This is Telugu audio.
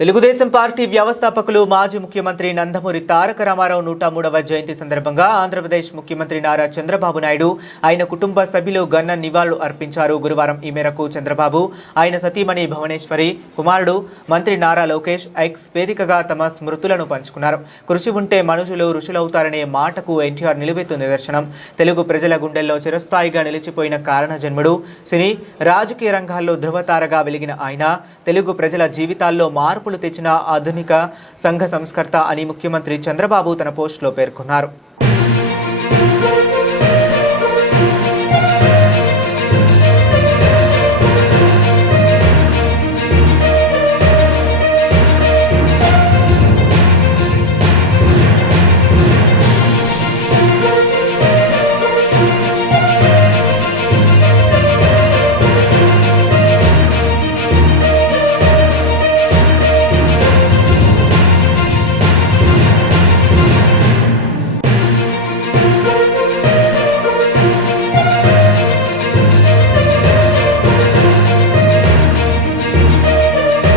తెలుగుదేశం పార్టీ వ్యవస్థాపకులు మాజీ ముఖ్యమంత్రి నందమూరి తారక రామారావు 103వ జయంతి సందర్భంగా ఆంధ్రప్రదేశ్ ముఖ్యమంత్రి నారా చంద్రబాబు నాయుడు ఆయన కుటుంబ సభ్యులు ఘన నివాళులు అర్పించారు. గురువారం ఈ మేరకు చంద్రబాబు ఆయన సతీమణి భువనేశ్వరి, కుమారుడు మంత్రి నారా లోకేష్ ఎక్స్ వేదికగా తమ స్మృతులను పంచుకున్నారు. కృషి ఉంటే మనుషులు ఋషులవుతారనే మాటకు ఎన్టీఆర్ నిలువెత్తు నిదర్శనం. తెలుగు ప్రజల గుండెల్లో చిరస్థాయిగా నిలిచిపోయిన కారణ జన్ముడు, సినీ రాజకీయ రంగాల్లో ధృవతారగా వెలిగిన ఆయన తెలుగు ప్రజల జీవితాల్లో మార్పులు తెచ్చిన ఆధునిక సంఘ సంస్కర్త అని ముఖ్యమంత్రి చంద్రబాబు తన పోస్టులో పేర్కొన్నారు.